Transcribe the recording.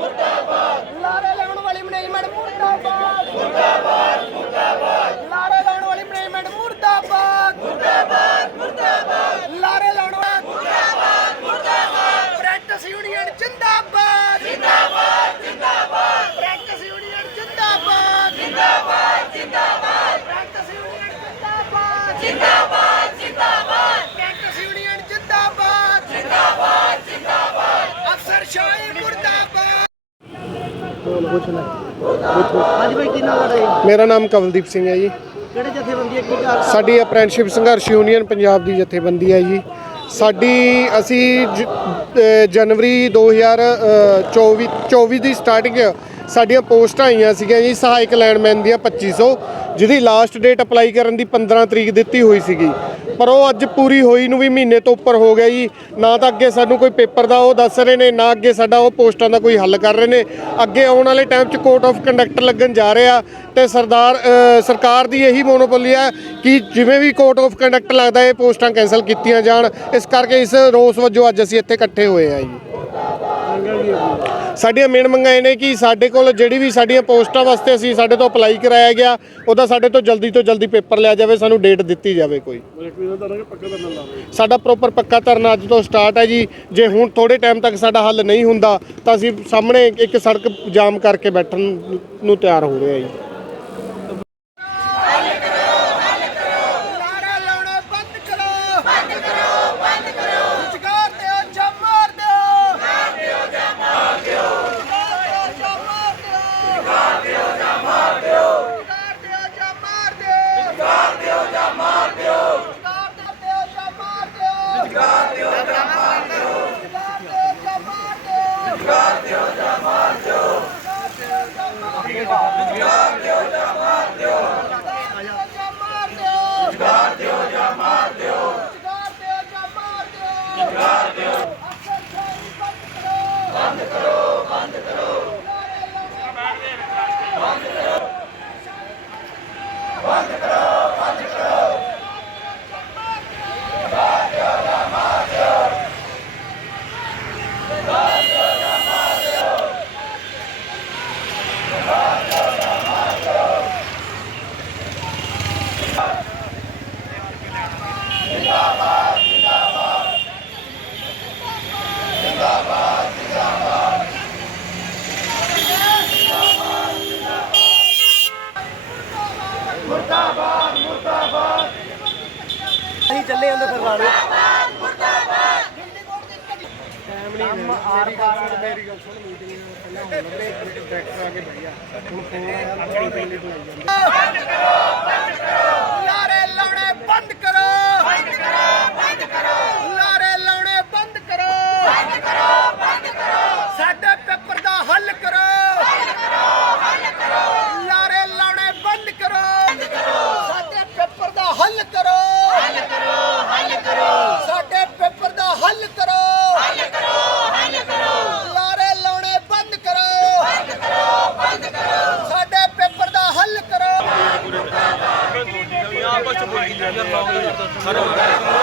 ਮੁਰਦਾਬਾਦ। ਲਾਰੇ ਲਾਉਣ ਵਾਲੀ ਮੈਨੇਜਮੈਂਟ ਮੁਰਦਾਬਾਦ। ਮੁਰਦਾਬਾਦ ਮੁਰਦਾਬਾਦ। ਲਾਰੇ ਲਾਉਣ ਵਾਲੀ ਮੈਨੇਜਮੈਂਟ ਮੁਰਦਾਬਾਦ। ਮੁਰਦਾਬਾਦ ਮੁਰਦਾਬਾਦ। ਲਾਰੇ ਲਾਉਣ ਵਾਲੀ ਮੁਰਦਾਬਾਦ ਮੁਰਦਾਬਾਦ। ਪ੍ਰੈਕਟਿਸ ਯੂਨੀਅਨ ਜਿੰਦਾਬਾਦ। ਜਿੰਦਾਬਾਦ ਜਿੰਦਾਬਾਦ। ਪ੍ਰੈਕਟਿਸ ਯੂਨੀਅਨ ਜਿੰਦਾਬਾਦ। ਜਿੰਦਾਬਾਦ ਜਿੰਦਾਬਾਦ। ਪ੍ਰੈਕਟਿਸ ਯੂਨੀਅਨ ਜਿੰਦਾਬਾਦ। ਜਿੰਦਾਬਾਦ ਜਿੰਦਾਬਾਦ। ਪ੍ਰੈਕਟਿਸ ਯੂਨੀਅਨ ਜਿੰਦਾਬਾਦ। ਜਿੰਦਾਬਾਦ ਜਿੰਦਾਬਾਦ। ਅਫਸਰ ਸ਼ਾਹੀ ਮੁਰਦਾਬਾਦ। ਹਾਂਜੀ ਭਾਈ ਕੀ ਨਾਮ ਤੁਹਾਡਾ ਜੀ ਮੇਰਾ ਨਾਮ ਕਵਲਦੀਪ ਸਿੰਘ ਹੈ ਜੀ। ਕਿਹੜੇ ਜਥੇਬੰਦੀ ਹੈ? ਕੀ ਗੱਲ ਸਾਡੀ ਅਪ੍ਰੈਂਟਿਸਸ਼ਿਪ ਸੰਘਰਸ਼ ਯੂਨੀਅਨ ਪੰਜਾਬ ਦੀ ਜਥੇਬੰਦੀ ਹੈ ਜੀ। ਸਾਡੀ ਅਸੀਂ ਜਨਵਰੀ 2024 24 ਦੀ ਸਟਾਰਟਿੰਗ ਸਾਡੀਆਂ ਪੋਸਟਾਂ ਆਈਆਂ ਸੀਗੀਆਂ ਜੀ, ਸਹਾਇਕ ਲੈਂਡਮੈਨ ਦੀਆਂ 2500 ਜਿਹਦੀ ਲਾਸਟ ਡੇਟ ਅਪਲਾਈ ਕਰਨ ਦੀ 15 ਤਰੀਕ ਦਿੱਤੀ ਹੋਈ ਸੀਗੀ। ਪਰ ਉਹ ਅੱਜ ਪੂਰੀ ਹੋਈ ਨੂੰ ਵੀ ਮਹੀਨੇ ਤੋਂ ਉੱਪਰ ਹੋ ਗਿਆ ਜੀ। ਨਾ ਤਾਂ ਅੱਗੇ ਸਾਨੂੰ ਕੋਈ ਪੇਪਰ ਦਾ ਉਹ ਦੱਸ ਰਹੇ ਨੇ, ਨਾ ਅੱਗੇ ਸਾਡਾ ਉਹ ਪੋਸਟਾਂ ਦਾ ਕੋਈ ਹੱਲ ਕਰ ਰਹੇ ਨੇ। ਅੱਗੇ ਆਉਣ ਵਾਲੇ ਟਾਈਮ 'ਚ ਕੋਰਟ ਆਫ ਕੰਡਕਟ ਲੱਗਣ ਜਾ ਰਿਹਾ ਤੇ ਸਰਦਾਰ ਸਰਕਾਰ ਦੀ ਇਹੀ ਮੋਨੋਪੋਲੀ ਹੈ ਕਿ ਜਿਵੇਂ ਵੀ ਕੋਰਟ ਆਫ ਕੰਡਕਟ ਲੱਗਦਾ, ਇਹ ਪੋਸਟਾਂ ਕੈਨਸਲ ਕੀਤੀਆਂ ਜਾਣ। ਇਸ ਕਰਕੇ ਇਸ ਰੋਸ ਵਜੋਂ ਅੱਜ ਅਸੀਂ ਇੱਥੇ ਇਕੱਠੇ ਹੋਏ ਆ ਜੀ। ਸਾਡੀਆਂ ਮੇਨ ਮੰਗਾਂ ਇਹ ਨੇ ਕਿ ਸਾਡੇ ਕੋਲ ਜਿਹੜੀ ਵੀ ਸਾਡੀਆਂ ਪੋਸਟਾਂ ਵਾਸਤੇ ਅਸੀਂ ਸਾਡੇ ਤੋਂ ਅਪਲਾਈ ਕਰਾਇਆ ਗਿਆ ਉਹਦਾ ਸਾਡੇ ਤੋਂ ਜਲਦੀ ਤੋਂ ਜਲਦੀ ਪੇਪਰ ਲਿਆ ਜਾਵੇ ਸਾਨੂੰ ਡੇਟ ਦਿੱਤੀ ਜਾਵੇ ਕੋਈ। ਸਾਡਾ ਪ੍ਰੋਪਰ ਪੱਕਾ ਧਰਨਾ ਅੱਜ ਤੋਂ ਸਟਾਰਟ ਹੈ ਜੀ। ਜੇ ਹੁਣ ਥੋੜੇ ਟਾਈਮ ਤੱਕ ਸਾਡਾ ਹੱਲ ਨਹੀਂ ਹੁੰਦਾ ਤਾਂ ਅਸੀਂ ਸਾਹਮਣੇ ਇੱਕ ਸੜਕ ਜਾਮ ਕਰਕੇ ਬੈਠਣ ਨੂੰ ਤਿਆਰ ਹੋ ਰਹੇ ਹਾਂ ਜੀ। ਦਿਓ ਦਿਓ ਅਫਸਰ ਬੰਦ ਕਰੋ ਬੰਦ ਕਰੋ ਬੰਦ ਕਰੋ। ਬੰਦੇ ਫਿਰ ਲਾਣੇ ਕੰਮ ਆਰ ਪਾਰ ਮੇਰੀ ਗੱਲ ਸੁਣ ਮੀਟਿੰਗ ਨੂੰ ਪਹਿਲਾਂ ਹੁਣ ਲੱਭੇ ਆ ਕੇ ਭਈਆ? ਹੁਣ ਫੋਨ ਆਇਆ ਬੜੀ ਬੰਦ ਕਰੋ ਬੰਦ ਕਰੋ। ਲਾਰੇ ਲਾਉਣੇ ਬੰਦ ਕਰੋ। Salud.